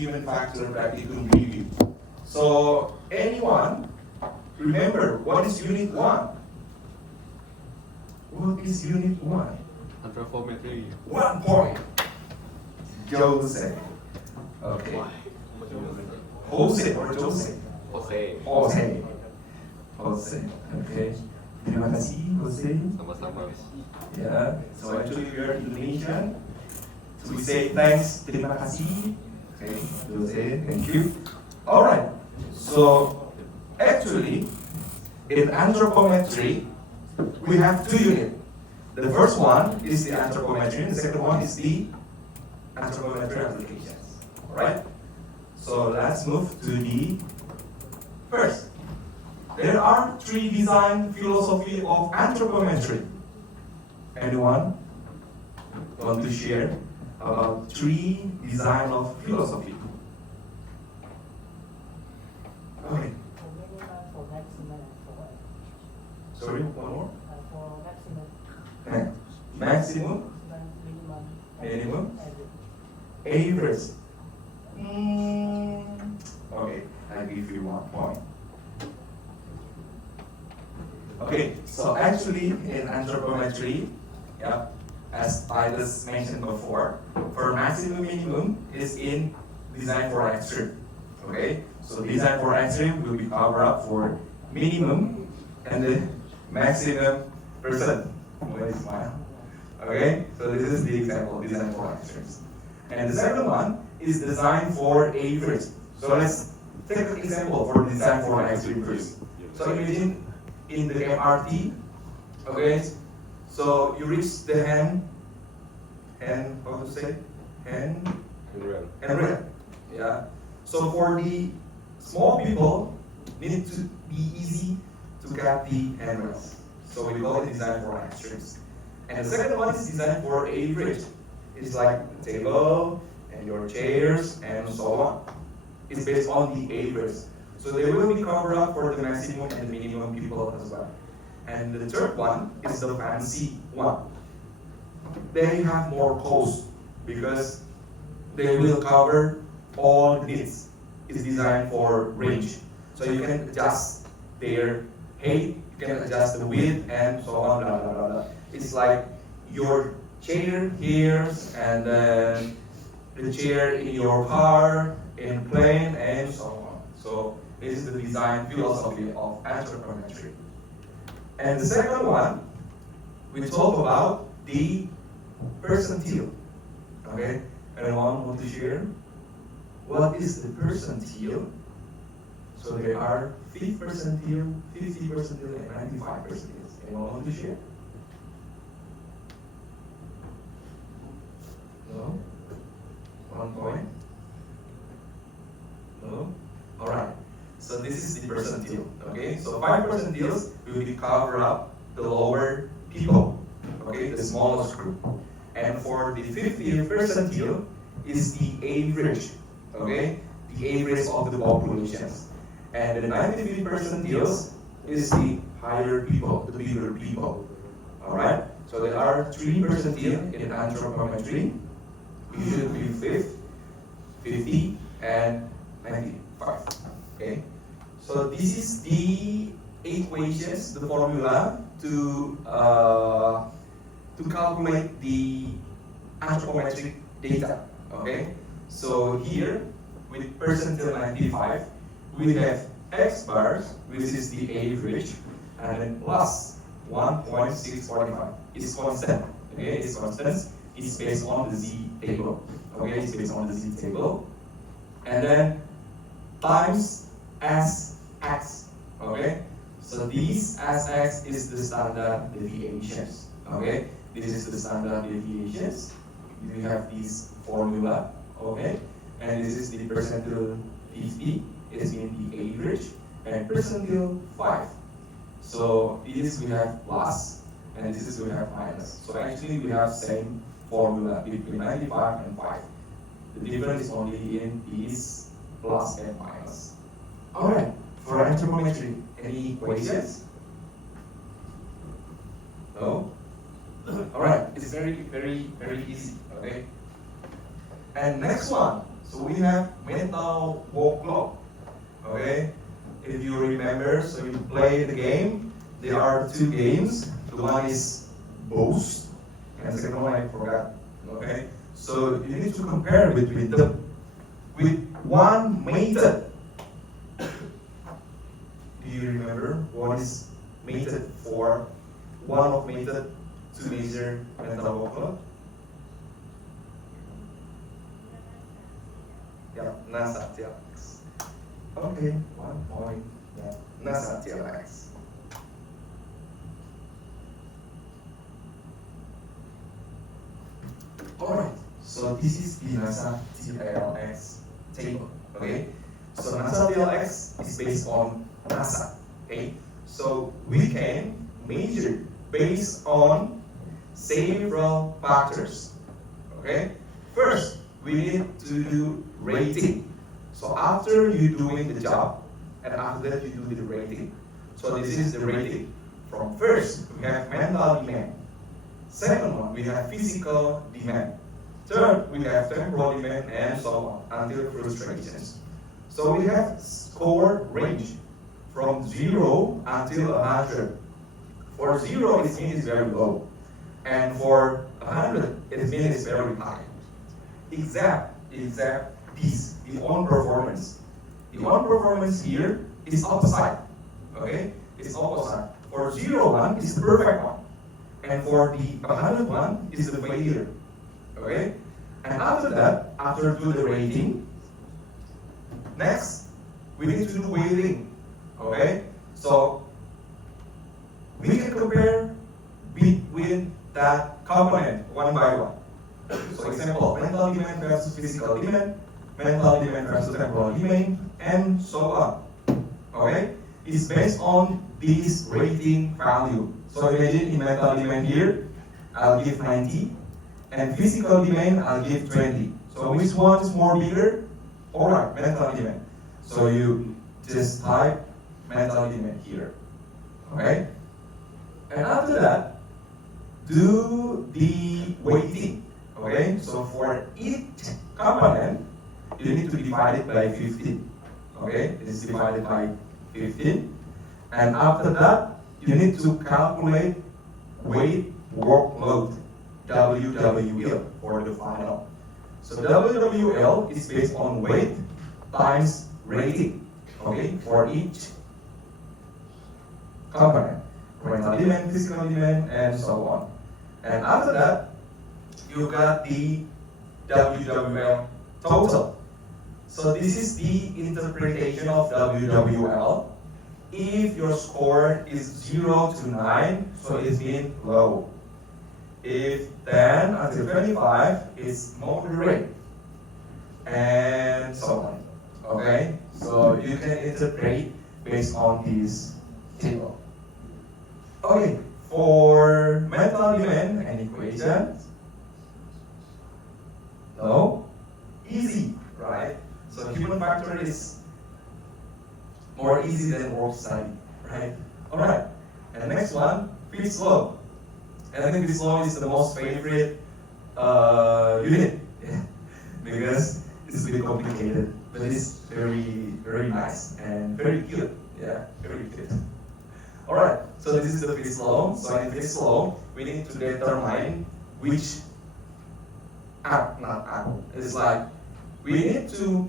given factor that it will give you. So anyone remember what is unit 1? What is unit 1? Anthropometry. 1 point. Jose. Okay. Jose or Jose? Jose. Jose. Jose. Okay. Terima kasih, Jose. Sama-sama. Yeah. So actually we are Indonesian. So we say thanks, terima kasih. Okay. Jose, thank you. All right. So actually, in anthropometry, we have 2 units. The first one is the anthropometry, and the second one is the anthropometry applications. All right. So let's move to the first. There are 3 design philosophy of anthropometry. Anyone want to share about 3 design of philosophy? Okay. For maximum and for Sorry, one more. for maximum, Maximum, minimum, minimum, average. average. Okay, I give you 1 point. Okay, so actually in anthropometry, yeah, as Titus mentioned before, for maximum minimum is in design for extreme. Okay, so design for extreme will be cover up for minimum and the maximum percent. Why smile? Okay, so this is the example, design for extremes. And the second one is design for average. So let's take an example for design for extreme first. So imagine in the MRT, okay, so you reach the how to say, handrail, yeah. So for the small people, need to be easy to get the handrails. So we call it design for extremes. And the second one is design for average. It's like the table and your chairs and so on. It's based on the average. So they will be covered up for the maximum and the minimum people as well. And the third one is the fancy one. They have more cost because they will cover all the needs. It's designed for range. So you can adjust their height, you can adjust the width and so on, blah, blah, blah, blah. It's like your chair here and then the chair in your car, in plane and so on. So this is the design philosophy of anthropometry. And the second one, we talk about the percentile. Okay, anyone want to share? What is the percentile? So there are 5th percentile, 50 percentile, and 95 percentile. Anyone want to share? No? 1 point? No? Alright. So this is the percentile. Okay? So 5 percentiles will be cover up the lower people. Okay? The smallest group. And for the 50th percentile is the average. Okay? The average of the populations. And the 95th percentiles is the higher people, the bigger people. Alright? So there are 3 percentile in anthropometry. You should be 5th, 50, and 95. Okay? So this is the equations, the formula to calculate the anthropometric data. Okay? So here with percentile 95, we have x bars, which is the average, and then plus 1.645 is constant. Okay, it's constant. It's based on the z table. Okay, it's based on the z table, and then times sx. Okay, so these sx is the standard deviations. Okay, this is the standard deviations. You have this formula. Okay, and this is the percentile 50. Is in the average, and percentile 5. So this we have plus, and this is we have minus. So actually we have same formula between 95 and 5. The difference is only in these plus and minus. Alright, for anthropometry, any questions? No? Alright, it's very easy, okay? And next one, So we have mental workload. Okay? If you remember, so you play the game, there are two games. The one is Boast, and the second one I forgot. Okay? So you need to compare between them with one method. Do you remember what is method for one of method to measure mental workload? Yeah, NASA TLX. Okay, 1 point. Yeah, NASA TLX. Alright, so this is the NASA TLX table. Okay, so NASA TLX is based on NASA. Okay, so we can measure based on several factors. Okay, first we need to do rating. So after you doing the job, and after that you do the rating. So this is the rating. From first we have mental demand. Second one we have physical demand. Third we have temporal demand, and so on until frustrations. So we have score range from 0 until 100. For 0 it means it's very low, and for 100 it means it's very high. Except this, the on performance. The on performance here is opposite. Okay, it's opposite. For 0 one is the perfect one, and for the 100 one is the failure. Okay, and after that, after do the rating, next we need to do weighting. Okay, so we can compare between that component one by one. So example, mental demand versus physical demand, mental demand versus temporal demand, and so on. Okay? It's based on this rating value. So imagine in mental demand here, I'll give 90, and physical demand, I'll give 20. So which one is more bigger? Alright, mental demand. So you just type mental demand here. Okay? And after that, do the weighting. Okay, so for each component, you need to divide it by 15. Okay, it is divided by 15. And after that, you need to calculate weight workload, WWL, for the final. So WWL is based on weight times rating. Okay, for each component, mental demand, physical demand, and so on. And after that, you got the WWL total. So this is the interpretation of WWL. If your score is 0 to 9, so it's been low. If 10 until 25, it's moderate. And so on. Okay? So you can interpret based on this table. Okay, for mental demand and equation, no? Easy, right? So human factor is more easy than work study, right? Alright, and the next one, Fitt's law. And I think this law is the most favorite unit because it's a bit complicated, but it's very nice and very cute. Yeah, very cute. Alright, so this is the Fitt's law. So in Fitt's law, we need to determine which not up. It's like we need to